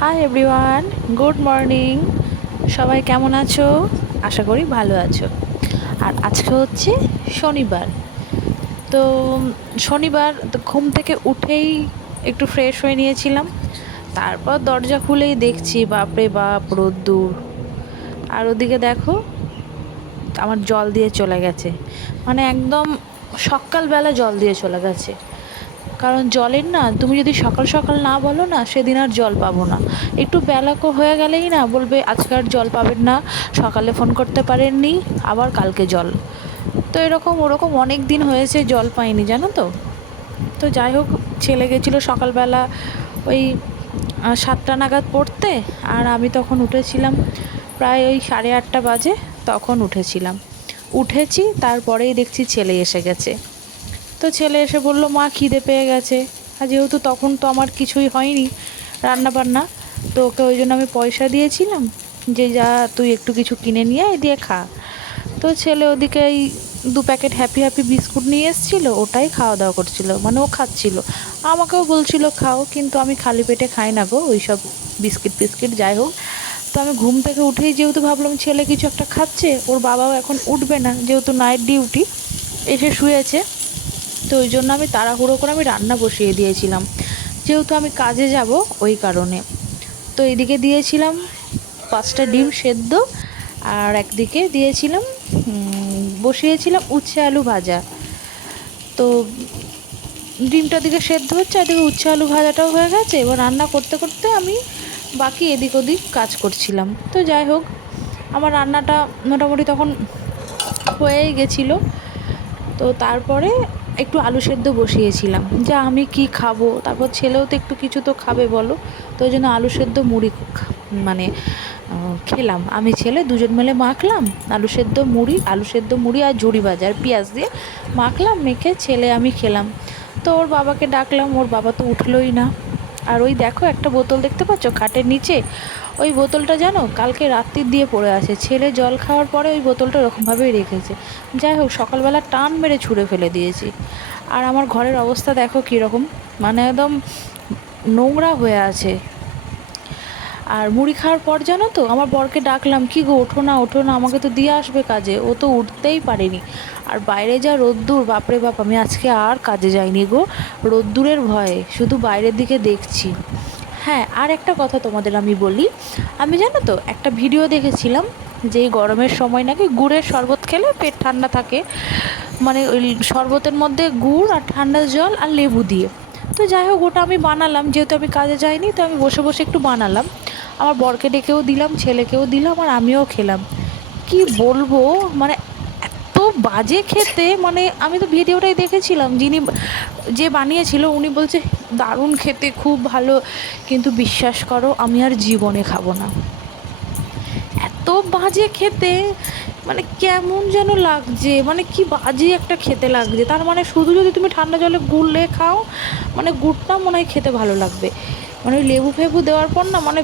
Hi everyone, good morning. সবাই কেমন আছো? আশা করি ভালো আছো। আর আজকে হচ্ছে শনিবার। তো শনিবার তো ঘুম থেকে উঠেই একটু ফ্রেশ হয়ে নিয়েছিলাম। তারপর দরজা খুলেই দেখছি বাপরে বাপ রোদ্দুর। আর ওদিকে দেখো আমার জল দিয়ে চলে গেছে, মানে একদম সকালবেলা জল দিয়ে চলে গেছে। কারণ জলের না, তুমি যদি সকাল সকাল না বলো না, সেদিন আর জল পাবো না। একটু বেলা হয়ে গেলেই না বলবে আজকে আর জল পাবেন না, সকালে ফোন করতে পারেননি, আবার কালকে জল। তো এরকম ওরকম অনেক দিন হয়েছে জল পাইনি, জানো তো। তো যাই হোক, ছেলে গেছিলো সকালবেলা ওই 7টা নাগাদ পড়তে। আর আমি তখন উঠেছিলাম প্রায় ওই 8:30 বাজে, তখন উঠেছি। তারপরেই দেখছি ছেলে এসে গেছে। তো ছেলে এসে বলল মা খিদে পেয়ে গেছে। আর যেহেতু তখন তো আমার কিছুই হয়নি রান্না বান্না, তো ওকে ওই জন্য আমি পয়সা দিয়েছিলাম যে যা তুই একটু কিছু কিনে নিয়ে আয়, দিয়ে খা। তো ছেলে ওদিকে এই 2 প্যাকেট হ্যাপি হ্যাপি বিস্কুট নিয়ে এসেছিলো, ওটাই খাওয়া দাওয়া করছিল, মানে ও খাচ্ছিল। আমাকেও বলছিল খাও, কিন্তু আমি খালি পেটে খাই না গো ওই সব বিস্কিট ফিস্কিট, যাই হোক। তো আমি ঘুম থেকে উঠেই যেহেতু ভাবলাম ছেলে কিছু একটা খাচ্ছে, ওর বাবাও এখন উঠবে না যেহেতু নাইট ডিউটি, এসে শুয়েছে। তো ওই জন্য আমি তাড়াহুড়ো করে আমি রান্না বসিয়ে দিয়েছিলাম, যেহেতু আমি কাজে যাব ওই কারণে। তো এদিকে দিয়েছিলাম 5টা ডিম সেদ্ধ, আর একদিকে দিয়েছিলাম বসিয়েছিলাম উচ্ছে আলু ভাজা। তো ডিমটা দিকে সেদ্ধ হচ্ছে, এদিকে উচ্ছে আলু ভাজাটাও হয়ে গেছে। এবার রান্না করতে করতে আমি বাকি এদিক ওদিক কাজ করছিলাম। তো যাই হোক, আমার রান্নাটা মোটামুটি তখন হয়েই গেছিলো। তো তারপরে একটু আলু সেদ্ধ বসিয়েছিলাম, যে আমি কি খাবো, তারপর ছেলেও তো একটু কিছু তো খাবে বলো। তো ওই জন্য আলু সেদ্ধ মুড়ি মানে খেলাম, আমি ছেলে দুজন মিলে মাখলাম আলু সেদ্ধ মুড়ি আর ঝুড়ি ভাজা আর পেঁয়াজ দিয়ে মাখলাম, মেখে ছেলে আমি খেলাম। তো ওর বাবাকে ডাকলাম, ওর বাবা তো উঠলোই না। আর ওই দেখো একটা বোতল দেখতে পাচ্ছ খাটের নিচে, ওই বোতলটা জানো কালকে রাত্রির দিয়ে পড়ে আছে, ছেলে জল খাওয়ার পরে ওই বোতলটা এরকমভাবেই রেখেছে। যাই হোক, সকালবেলা টান মেরে ছুঁড়ে ফেলে দিয়েছি। আর আমার ঘরের অবস্থা দেখো কীরকম, মানে একদম নোংরা হয়ে আছে। আর মুড়ি খাওয়ার পর জানো তো আমার বরকে ডাকলাম, কি গো ওঠো না ওঠো না, আমাকে তো দিয়ে আসবে কাজে, ও তো উঠতেই পারেনি। আর বাইরে যা রোদ্দুর, বাপরে বাপ, আমি আজকে আর কাজে যাইনি গো, রোদ্দুরের ভয়ে শুধু বাইরের দিকে দেখছি। হ্যাঁ, আর একটা কথা তোমাদের আমি বলি, আমি জানো তো একটা ভিডিও দেখেছিলাম যে এই গরমের সময় নাকি গুড়ের শরবত খেলে পেট ঠান্ডা থাকে, মানে ওই শরবতের মধ্যে গুড় আর ঠান্ডা জল আর লেবু দিয়ে। তো যাই হোক, ওটা আমি বানালাম, যেহেতু আমি কাজে যাইনি তো আমি বসে বসে একটু বানালাম, আমার বরকে ডেকেও দিলাম, ছেলেকেও দিলাম, আর আমিও খেলাম। কি বলবো, মানে এত বাজে খেতে, মানে আমি তো ভিডিওটাই দেখেছিলাম, যে বানিয়েছিল উনি বলছে দারুণ খেতে, খুব ভালো, কিন্তু বিশ্বাস করো আমি আর জীবনে খাবো না, এত বাজে খেতে। মানে কেমন যেন লাগছে, মানে কি বাজে একটা খেতে লাগছে। তার মানে শুধু যদি তুমি ঠান্ডা জলে গুলে খাও, মানে গুড়টা মনে হয় খেতে ভালো লাগবে, মানে ওই লেবু ফেবু দেওয়ার পর না মানে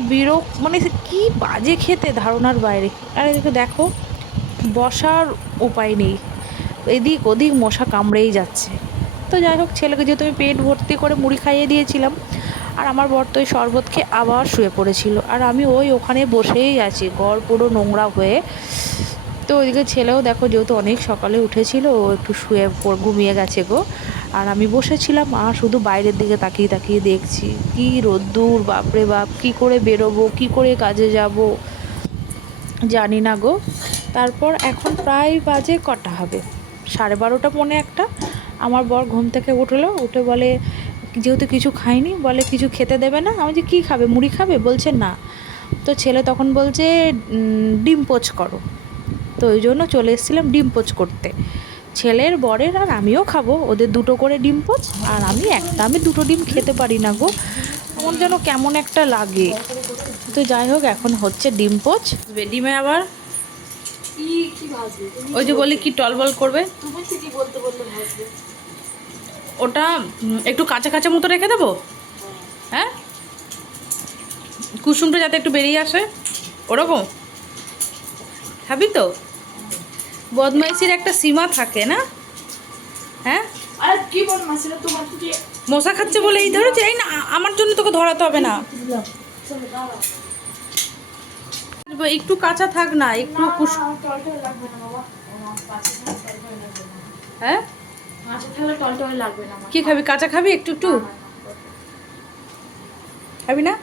মানে কি বাজে খেতে, ধারণার বাইরে। আর এদিকে দেখো বসার উপায় নেই, এদিক ওদিক মশা কামড়েই যাচ্ছে। তো যাই হোক, ছেলেকে যেহেতু আমি পেট ভর্তি করে মুড়ি খাইয়ে দিয়েছিলাম, আর আমার বর তো ওই শরবত খেয়ে আবার শুয়ে পড়েছিল, আর আমি ওখানে বসেই আছি, ঘর পুরো নোংরা হয়ে। তো ওইদিকে ছেলেও দেখো যেহেতু অনেক সকালে উঠেছিল, ও একটু ঘুমিয়ে গেছে গো। আর আমি বসেছিলাম আর শুধু বাইরের দিকে তাকিয়ে তাকিয়ে দেখছি, কি রোদ্দুর, বাপরে বাপ, কি করে বেরোবো, কি করে কাজে যাব জানি না গো। তারপর এখন প্রায় বাজে কটা হবে, 12:30 পৌনে একটা। আমার বর ঘুম থেকে উঠলো, উঠে বলে, যেহেতু কিছু খাইনি, বলে কিছু খেতে দেবে না। আমি যে কী খাবে, মুড়ি খাবে, বলছে না। তো ছেলে তখন বলছে ডিম পোচ করো। তো ওই জন্য চলে এসেছিলাম ডিম পোচ করতে, ছেলের বরের আর আমিও খাবো, ওদের 2টো করে ডিম পোচ, আর আমি 2টো ডিম খেতে পারি না গো, আমার যেন কেমন একটা লাগে। তো যাই হোক, এখন হচ্ছে ডিম পোচ, ডিমে আবার ওই যে বলি কি টলবল করবে, ওটা একটু কাঁচা কাঁচা মতো রেখে দেবো। হ্যাঁ, কুসুমটা যাতে একটু বেরিয়ে আসে, ওরকম খাবি তো। বদমাইশির একটা সীমা থাকে না। হ্যাঁ, কি বদমাইশি, তোমার মশা খাচ্ছে বলে এই ধরেছে, এই না আমার জন্য তোকে ধরাতে হবে না। একটু কাঁচা থাক না, একটু হ্যাঁ কি খাবি? কাঁচা খাবি? একটু একটু খাবি না?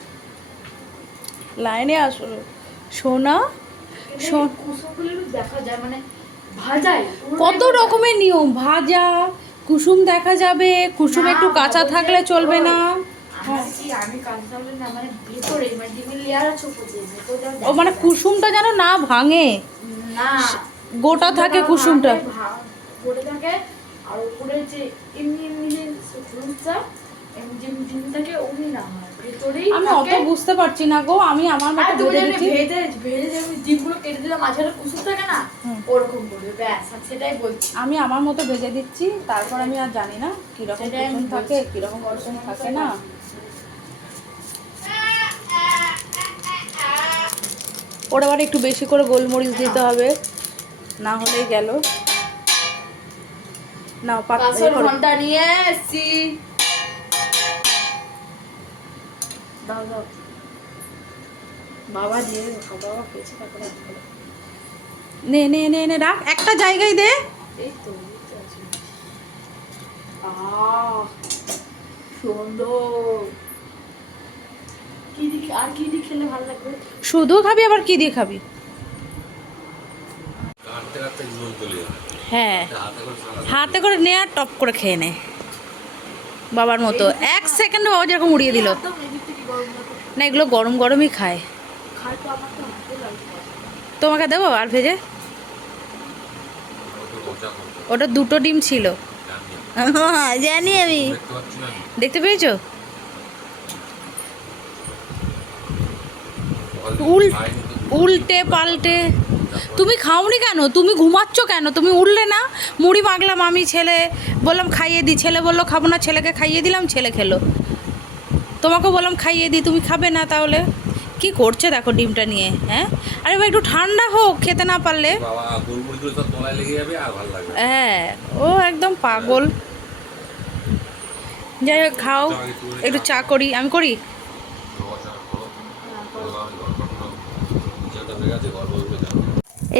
লাইনে আসো সোনা। দেখা যায় মানে ভাজায় কত রকমের নিয়ম, ভাজা কুসুম দেখা যাবে, কুসুম একটু কাঁচা থাকলে চলবে না। আমি কাঁচা থাকলে না মানে ভেতরে মানে ডিমের লেয়ার আছে উপরে, ও মানে কুসুমটা যেন না ভাঙে, না গোটা থাকে কুসুমটা। গোটা থাকে আর উপরে যে এমনি এমনি যে ফ্রুটসটা এমনি যে ডিম থাকে ওমনি না হয় ভেতরেই। আমি অত বুঝতে পারছি না গো, আমি আমার মতো ভেজে দিচ্ছি। ভেজে যে ডিমগুলো কেটে দিলাম মাঝখানে কুসুম থাকে না ওরকম করবে ব্যাস, আর সেটাই বলছি। আমি আমার মতো ভেজে দিচ্ছি, তারপর আমি আর জানি না কিরকম কুসুম থাকে কিরকম কুসুম থাকে না। ওর আবার একটু বেশি করে গোলমরিচ দিতে হবে, না হলেই গেল না। ঘন্টা নিয়ে এসছি, দাও দাও বাবা দিয়ে বাবা পেয়েছে তারপরে নে নে নে নে রাখ, একটা জায়গায় দে। এই তো সুন্দর। কি দিয়ে আর কি দিয়ে খেলে ভালো লাগবে? শুধু খাবি আবার কি দিয়ে খাবি? হ্যাঁ হাতে করে নে আর টপ করে খেয়ে নে বাবার মতো। এক সেকেন্ডে বাবা যেরকম উড়িয়ে দিল না, এগুলো গরম গরমই খায়। তোমাকে দেবো আর ভেজে? ওটা দুটো ডিম ছিল, জানি আমি। দেখতে পেয়েছো? উল্টে পাল্টে। তুমি খাওনি কেন? তুমি ঘুমাচ্ছ কেন? তুমি উঠলে না? মুড়ি মাখলাম আমি, ছেলে বললাম খাইয়ে দিই, ছেলে বললো খাবো না, ছেলেকে খাইয়ে দিলাম, ছেলে খেলো। তোমাকে বললাম খাইয়ে দিই, তুমি খাবে না, তাহলে কি করছে দেখো ডিমটা নিয়ে। হ্যাঁ আরে ভাই একটু ঠান্ডা হোক, খেতে না পারলে। হ্যাঁ ও একদম পাগল। যাই হোক খাও, একটু চা করি, আমি করি।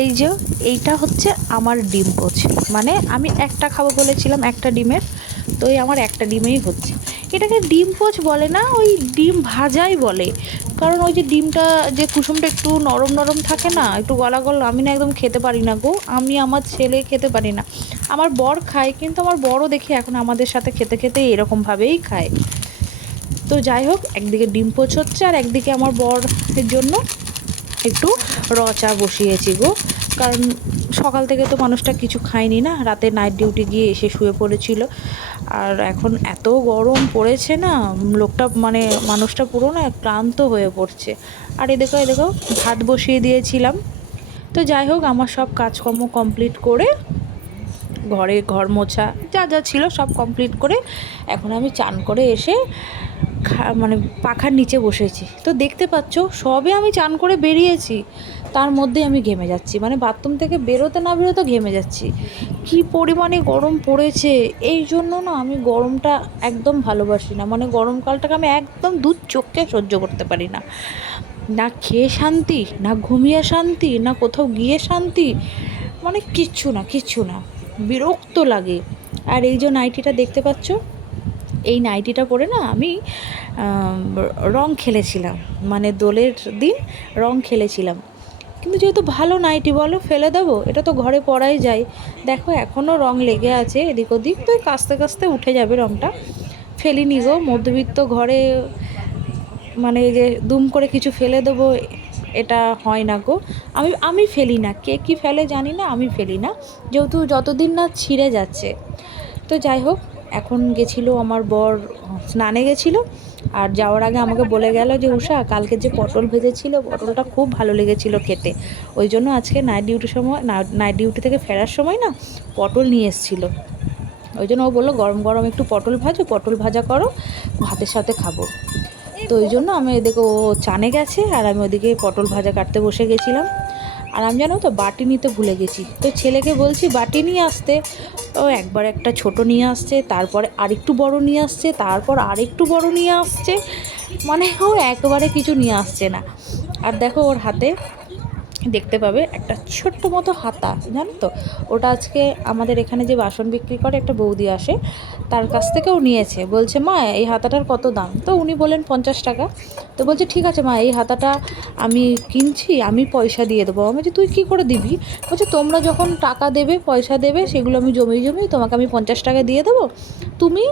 এই যে এইটা হচ্ছে আমার ডিম পোচ, মানে আমি একটা খাবো বলেছিলাম একটা ডিমের, তো এই আমার একটা ডিমেই হচ্ছে। এটাকে ডিম পোচ বলে না, ওই ডিম ভাজাই বলে। কারণ ওই যে ডিমটা যে কুসুমটা একটু নরম নরম থাকে না, একটু গলা গলা, আমি না একদম খেতে পারি না গো। আমি আমার ছেলে খেতে পারি না, আমার বর খায়, কিন্তু আমার বড়ও দেখি এখন আমাদের সাথে খেতে খেতে এরকমভাবেই খায়। তো যাই হোক, একদিকে ডিম পোচ হচ্ছে আর একদিকে আমার বরের জন্য একটু চা বসিয়েছি গো। কারণ সকাল থেকে তো মানুষটা কিছু খায়নি না, রাতে নাইট ডিউটি গিয়ে এসে শুয়ে পড়েছিল। আর এখন এত গরম পড়েছে না, লোকটা মানে মানুষটা পুরো না ক্লান্ত হয়ে পড়ছে। আর এদিকেও ভাত বসিয়ে দিয়েছিলাম। তো যাই হোক, আমার সব কাজকর্ম কমপ্লিট করে, ঘর মোছা যা যা ছিল সব কমপ্লিট করে এখন আমি চান করে এসে মানে পাখার নিচে বসেছি। তো দেখতে পাচ্ছ সবে আমি চান করে বেরিয়েছি, তার মধ্যে আমি ঘেমে যাচ্ছি, মানে বাথরুম থেকে বেরোতে না বেরোতে ঘেমে যাচ্ছি। কি পরিমাণে গরম পড়েছে, এই জন্য না আমি গরমটা একদম ভালোবাসি না, মানে গরমকালটাকে আমি একদম দু চোখে সহ্য করতে পারি না। না খেয়ে শান্তি, না ঘুমিয়ে শান্তি, না কোথাও গিয়ে শান্তি, মানে কিচ্ছু না, বিরক্ত লাগে। আর এই যে নাইটিটা দেখতে পাচ্ছ, এই নাইটিটা পরে না আমি রং খেলেছিলাম, মানে দোলের দিন রং খেলেছিলাম। কিন্তু যেহেতু ভালো নাইটি, বলো ফেলে দেবো? এটা তো ঘরে পরাই যায়। দেখো এখনও রং লেগে আছে এদিক ওদিক, তো কাস্তে কাস্তে উঠে যাবে রংটা। ফেলিনি গো, মধ্যবিত্ত ঘরে মানে যে দুম করে কিছু ফেলে দেবো এটা হয় না গো। আমি ফেলি না, কে কী ফেলে জানি না, আমি ফেলি না, যেহেতু যতদিন না ছিঁড়ে যাচ্ছে। তো যাই হোক, এখন গেছিলো আমার বর, স্নানে গেছিলো, আর যাওয়ার আগে আমাকে বলে গেল যে উষা, কালকে যে পটল ভেজেছিল পটলটা খুব ভালো লেগেছিলো খেতে, ওই জন্য আজকে নাইট ডিউটি থেকে ফেরার সময় না পটল নিয়ে এসেছিলো। ওই জন্য ও বললো গরম গরম একটু পটল ভাজা করো, ভাতের সাথে খাবো। তো ওই জন্য আমি এদিকে, ও চানে গেছে আর আমি ওদিকে পটল ভাজা কাটতে বসে গেছিলাম। আর আমি জানো তো বাটি নিতে ভুলে গেছি, তো ছেলেকে বলছি বাটি নিয়ে আসতে, ও একবার একটা ছোট নিয়ে আসছে, তারপরে আরেকটু বড় নিয়ে আসছে, তারপর আরেকটু বড় নিয়ে আসছে। মানে ও একেবারে কিছু নিয়ে আসছে না। আর দেখো ওর হাতে দেখতে পাবে একটা ছোট্ট মতো হাতা, জানো তো, ওটা আজকে আমাদের এখানে যে বাসন বিক্রি করে একটা বৌদি আসে, তার কাছ থেকেও নিয়েছে। বলছে মা এই হাতাটার কত দাম? তো উনি বললেন 50 টাকা। তো বলছে ঠিক আছে মা, এই হাতাটা আমি কিনছি, আমি পয়সা দিয়ে দেবো। আমি বলছি তুই কী করে দিবি? বলছে তোমরা যখন টাকা দেবে, পয়সা দেবে, সেগুলো আমি জমিয়ে তোমাকে আমি 50 টাকা দিয়ে দেবো, তুমি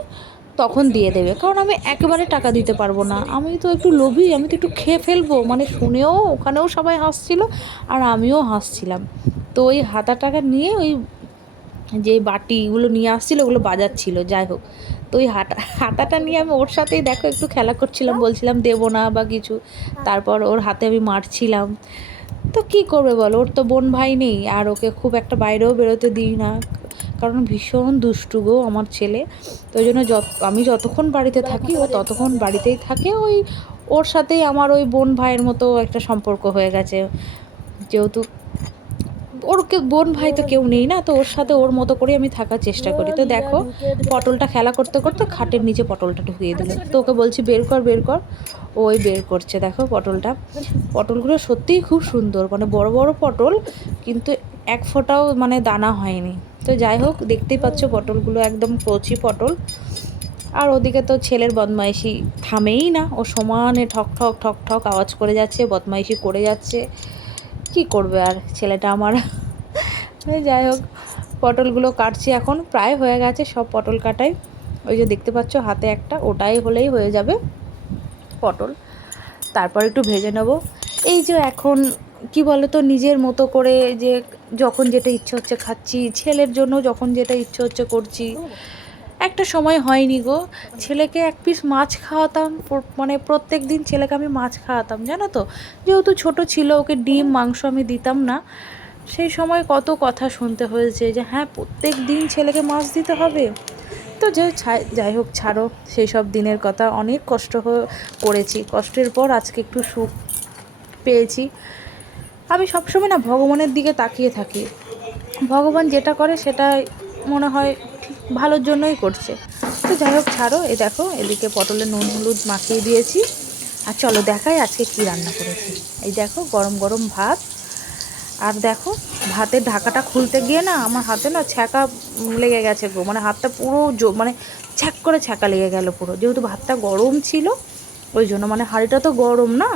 তখন দিয়ে দেবে, কারণ আমি একেবারে টাকা দিতে পারবো না, আমি তো একটু লোভী, আমি তো একটু খেয়ে ফেলবো। মানে শুনেও ওখানেও সবাই হাসছিল আর আমিও হাসছিলাম। তো ওই হাতা টাকা নিয়ে ওই যে বাটিগুলো নিয়ে আসছিলো ওগুলো বাজাচ্ছিল, যাই হোক। তো ওই হাতাটা নিয়ে আমি ওর সাথেই দেখো একটু খেলা করছিলাম, বলছিলাম দেবো না বা কিছু, তারপর ওর হাতে আমি মারছিলাম। তো কী করবে বলো, ওর তো বোন ভাই নেই, আর ওকে খুব একটা বাইরেও বেরোতে দিই না, কারণ ভীষণ দুষ্টু গো আমার ছেলে। তো ওই জন্য আমি যতক্ষণ বাড়িতে থাকি ও ততক্ষণ বাড়িতেই থাকে। ওই ওর সাথেই আমার ওই বোন ভাইয়ের মতো একটা সম্পর্ক হয়ে গেছে, যেহেতু ওর বোন ভাই তো কেউ নেই না, তো ওর সাথে ওর মতো করে আমি থাকার চেষ্টা করি। তো দেখো পটলটা খেলা করতে করতে খাটের নিচে পটলটা ঢুকিয়ে দিল। তো ওকে বলছি বের কর বের কর, ওই বের করছে। দেখো পটলগুলো সত্যিই খুব সুন্দর, মানে বড় বড় পটল, কিন্তু এক ফোঁটাও মানে দানা হয়নি। তো যাই হোক, দেখতেই পাচ্ছ পটলগুলো একদম কচি পটল। আর ওদিকে তো ছেলের বদমাইশি থামেই না, ও সমানে ঠক ঠক ঠক ঠক আওয়াজ করে যাচ্ছে, বদমাইশি করে যাচ্ছে। কি করবে আর ছেলেটা আমার। যাই হোক, পটলগুলো কাটছি, এখন প্রায় হয়ে গেছে সব পটল কাটাই। ওই যে দেখতে পাচ্ছ হাতে একটা, ওটাই হলেই হয়ে যাবে পটল। তারপর একটু ভেজে নেব। এই যে এখন কি বলো তো, নিজের মতো করে যে যখন যেটা ইচ্ছে হচ্ছে খাচ্ছি, ছেলের জন্য যখন যেটা ইচ্ছে হচ্ছে করছি। একটা সময় হয়নি গো, ছেলেকে এক পিস মাছ খাওয়াতাম, মানে প্রত্যেক দিন ছেলেকে আমি মাছ খাওয়াতাম, জানো তো, যেহেতু ছোট ছিল, ওকে ডিম মাংস আমি দিতাম না। সেই সময় কত কথা শুনতে হয়েছে যে হ্যাঁ প্রত্যেক দিন ছেলেকে মাছ দিতে হবে। তো যাই হোক, ছাড়ো সেই সব দিনের কথা, অনেক কষ্ট করেছি, কষ্টের পর আজকে একটু সুখ পেয়েছি। আমি সবসময় না ভগবানের দিকে তাকিয়ে থাকি, ভগবান যেটা করে সেটা মনে হয় ঠিক ভালোর জন্যই করছে। তো যাই হোক ছাড়ো, এই দেখো এদিকে পটলে নুন হলুদ মাখিয়ে দিয়েছি। আর চলো দেখাই আজকে কি রান্না করেছি। এই দেখো গরম গরম ভাত, আর দেখো ভাতের ঢাকাটা খুলতে গিয়ে না আমার হাতে না ছ্যাঁকা লেগে গেছে গো, মানে হাতটা পুরো মানে ছ্যাঁক করে ছ্যাঁকা লেগে গেল পুরো, যেহেতু ভাতটা গরম ছিল ওই জন্য, মানে হাঁড়িটা তো গরম না।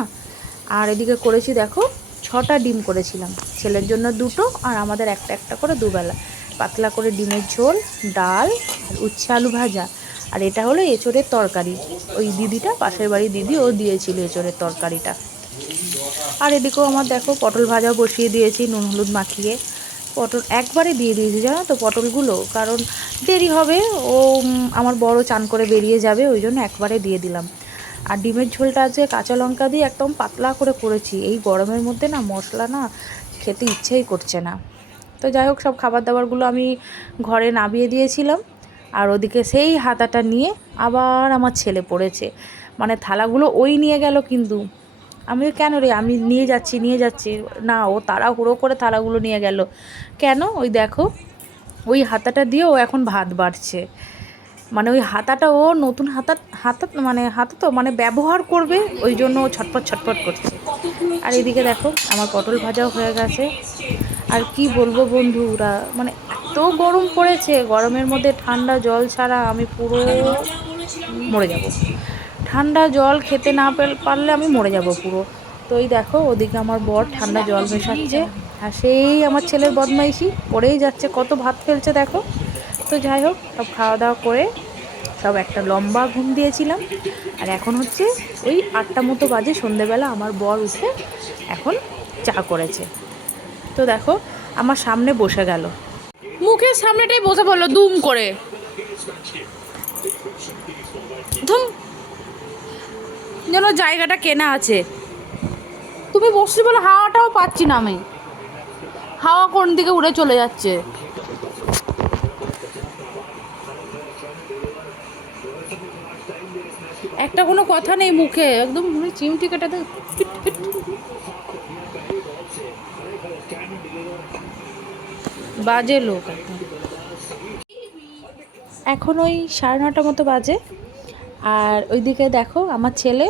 আর এদিকে করেছি দেখো 6টা ডিম করেছিলাম, ছেলের জন্য 2টো আর আমাদের একটা একটা করে দুবেলা, পাতলা করে ডিমের ঝোল, ডাল আর উচ্ছে আলু ভাজা। আর এটা হলো এঁচোড়ের তরকারি, ওই দিদিটা পাশের বাড়ি দিদি ও দিয়েছিল এঁচোড়ের তরকারিটা। আর এদিকেও আমার দেখো পটল ভাজা বসিয়ে দিয়েছি নুন হলুদ মাখিয়ে। পটল একবারে দিয়ে দিয়েছি জানো তো পটলগুলো, কারণ দেরি হবে, ও আমার বড় চান করে বেরিয়ে যাবে, ওই জন্য একবারে দিয়ে দিলাম। আর ডিমের ঝোলটা আজকে কাঁচা লঙ্কা দিয়ে একদম পাতলা করে করেছি, এই গরমের মধ্যে না মশলা না খেতে ইচ্ছেই করছে না। তো যাই হোক, সব খাবার দাবারগুলো আমি ঘরে নামিয়ে দিয়েছিলাম। আর ওদিকে সেই হাতাটা নিয়ে আবার আমার ছেলে পড়েছে, মানে থালাগুলো ওই নিয়ে গেল, কিন্তু আমি কেন রে, আমি নিয়ে যাচ্ছি না, ও তাড়াহুড়ো করে থালাগুলো নিয়ে গেল কেন? ওই দেখো ওই হাতাটা দিয়ে ও এখন ভাত বাড়ছে, মানে ওই হাতাটা ও নতুন হাতা তো মানে ব্যবহার করবে, ওই জন্য ও ছটপট ছটপট করছে। আর এদিকে দেখো আমার পটল ভাজাও হয়ে গেছে। আর কি বলবো বন্ধুরা, মানে এত গরম পড়েছে, গরমের মধ্যে ঠান্ডা জল ছাড়া আমি পুরো মরে যাব, ঠান্ডা জল খেতে না পারলে আমি মরে যাব পুরো। তো এই দেখো ওদিকে আমার বর ঠান্ডা জল মেশাচ্ছে, আর সেই আমার ছেলের বদমাইশি করেই যাচ্ছে, কত ভাত ফেলছে দেখো। তো যাই হোক, সব খাওয়া দাওয়া করে সব একটা লম্বা ঘুম দিয়েছিলাম। আর এখন হচ্ছে ওই 8টা মতো বাজে, সন্ধেবেলা আমার বর উঠে এখন চা করেছে। তো দেখো আমার সামনে বসে গেল, মুখের সামনেটাই বসে পড়লো দুম করে, ধুম, যেন জায়গাটা কেনা আছে। তুমি বসছি বলে হাওয়াটাও পাচ্ছি না আমি, হাওয়া কোন দিকে উড়ে চলে যাচ্ছে। একটা কোনো কথা নেই মুখে, একদম চিমটি কাটাতে বাজে লোক একদম। এখন ওই 9:30 মতো বাজে। আর ওইদিকে দেখো আমার ছেলে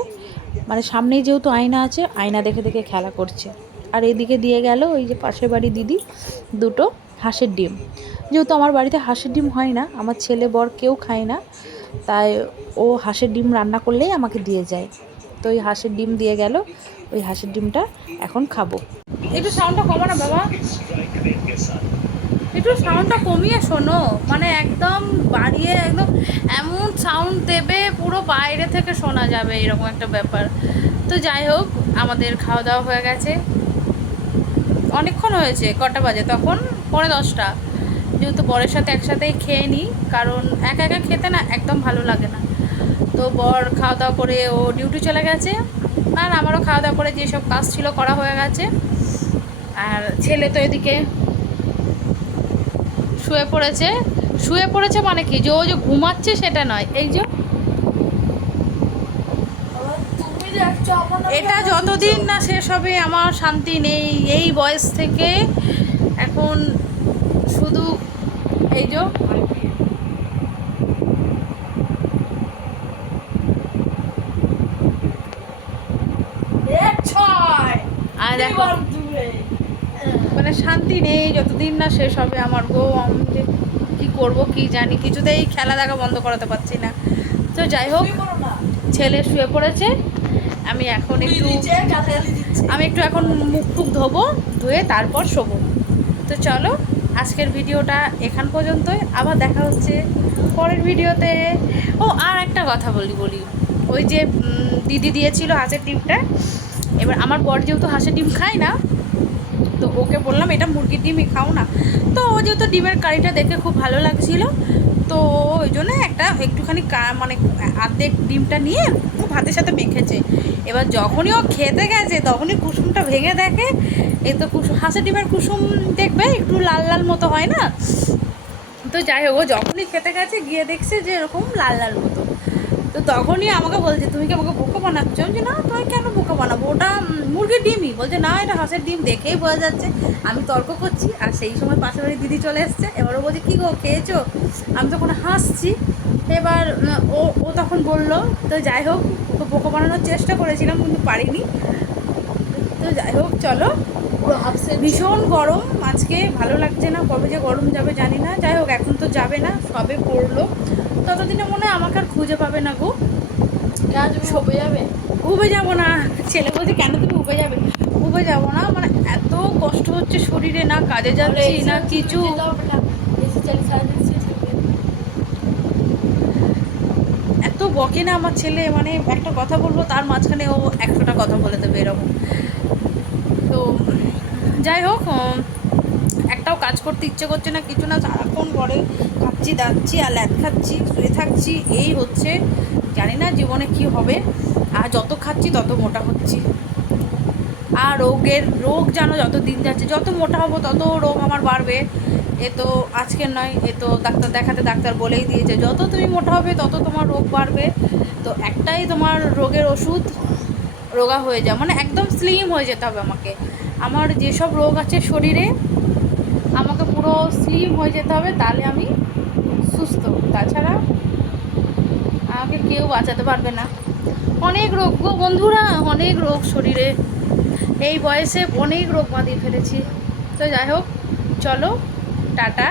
মানে সামনেই যেহেতু আয়না আছে, আয়না দেখে দেখে খেলা করছে। আর এদিকে দিয়ে গেল ওই যে পাশের বাড়ি দিদি দুটো হাঁসের ডিম। যেহেতু আমার বাড়িতে হাঁসের ডিম হয় না, আমার ছেলে বর কেউ খায় না, তাই ও হাঁসের ডিম রান্না করলেই আমাকে দিয়ে যায়। তো ওই হাঁসের ডিম দিয়ে গেল, ওই হাঁসের ডিমটা এখন খাবো। একটু সাউন্ডটা কমা না বাবা, একটু সাউন্ডটা কমিয়ে শোনো, মানে একদম বাড়িয়ে একদম এমন সাউন্ড দেবে পুরো বাইরে থেকে শোনা যাবে এরকম একটা ব্যাপার। তো যাই হোক, আমাদের খাওয়া দাওয়া হয়ে গেছে, অনেকক্ষণ হয়েছে। কটা বাজে তখন? 10:45। যেহেতু বরের সাথে একসাথেই খেয়ে নিই, কারণ একা একা খেতে না একদম ভালো লাগে না। তো বর খাওয়া দাওয়া করে ও ডিউটি চলে গেছে, আর আমারও খাওয়া দাওয়া করে যেসব কাজ ছিল করা হয়ে গেছে। আর ছেলে তো এদিকে শুয়ে পড়েছে। শুয়ে পড়েছে মানে কি, যে ও যে ঘুমাচ্ছে সেটা নয়, এই যে এটা যতদিন না শেষ হবে আমার শান্তি নেই। এই বয়স থেকে এখন শুধু এই যে আর দেখো, মানে শান্তি নেই যতদিন না শেষ হবে আমার গো। আমি যে কী করবো কি জানি, কিছুতেই খেলা দেখা বন্ধ করাতে পারছি না। তো যাই হোক, ছেলে শুয়ে পড়েছে, আমি এখন এখন মুখ টুক ধোবো, ধুয়ে তারপর শোবো। তো চলো, আজকের ভিডিওটা এখান পর্যন্তই, আবার দেখা হচ্ছে পরের ভিডিওতে। ও আর একটা কথা বলি, ওই যে দিদি দিয়েছিল হাঁসের ডিমটা, এবার আমার বর যেহেতু হাঁসের ডিম খায় না, তো ওকে বললাম এটা মুরগির ডিমই খাও না। তো ও যেহেতু ডিমের কারিটা দেখে খুব ভালো লাগছিল, তো ওই জন্য একটুখানি মানে আর্ধেক ডিমটা নিয়ে ও ভাতের সাথে মেখেছে। এবার যখনই ও খেতে গেছে তখনই কুসুমটা ভেঙে দেখে, এই তো কুসুম, হাঁসের ডিমের কুসুম দেখবে একটু লাল লাল মতো হয় না। তো যাই হোক, ও যখনই খেতে গেছে গিয়ে দেখছে যে এরকম লাল লাল মতো। তো তখনই আমাকে বলছে তুমি কি আমাকে বোকা বানাচ্ছ? যে না, তুই কেন বোকা বানাবো, ওটা মুরগির ডিমই। বলছে না, এটা হাঁসের ডিম, দেখেই বোঝা যাচ্ছে। আমি তর্ক করছি, আর সেই সময় পাশের বাড়ি দিদি চলে এসছে। এবার ও বলছে কী গো খেয়েছো? আমি তখন হাসছি। এবার ও তখন বললো। তো যাই হোক, তো বোকা বানানোর চেষ্টা করেছিলাম কিন্তু পারিনি। তো যাই হোক চলো, ভীষণ গরম আজকে, ভালো লাগছে না, কবে যে গরম যাবে জানি না। যাই হোক, এখন তো যাবে না, সবে পড়লো, ততদিনে মনে হয় আমাকে আর খুঁজে পাবে না গো। শোবে যাবে? উবে যাবো না। ছেলে বলছে কেন তুমি উবে যাবে? উবে যাবো না, মানে এত কষ্ট হচ্ছে শরীরে, না কাজে যাচ্ছি না কিছু। এত বকে না আমার ছেলে, মানে একটা কথা বলবো তার মাঝখানে ও 100টা কথা বলে দেবে এরকম। তো যাই হোক, একটাও কাজ করতে ইচ্ছে করছে না, কিছু না, সারাক্ষণ ঘরে খাচ্ছি দাচ্ছি আর ল্যাদ খাচ্ছি, শুয়ে থাকছি, এই হচ্ছে। জানি না জীবনে কি হবে, আর যত খাচ্ছি তত মোটা হচ্ছি। আর রোগ জানো, যত দিন যাচ্ছে যত মোটা হবো তত রোগ আমার বাড়বে। এ তো আজকের নয়, এ তো ডাক্তার দেখাতে ডাক্তার বলেই দিয়েছে যত তুমি মোটা হবে তত তোমার রোগ বাড়বে। তো একটাই তোমার রোগের ওষুধ, রোগা হয়ে যাও, মানে একদম স্লিম হয়ে যেতে হবে আমাকে। আমার যেসব রোগ আছে শরীরে, আমাকে পুরো স্লিম হয়ে যেতে হবে, তাহলে আমি সুস্থ। তাছাড়া আমাকে কেউ বাঁচাতে পারবে না। অনেক রোগ গো বন্ধুরা, অনেক রোগ শরীরে, এই বয়সে অনেক রোগ বাঁধিয়ে ফেলেছি। তো যাই হোক, চলো টাটা।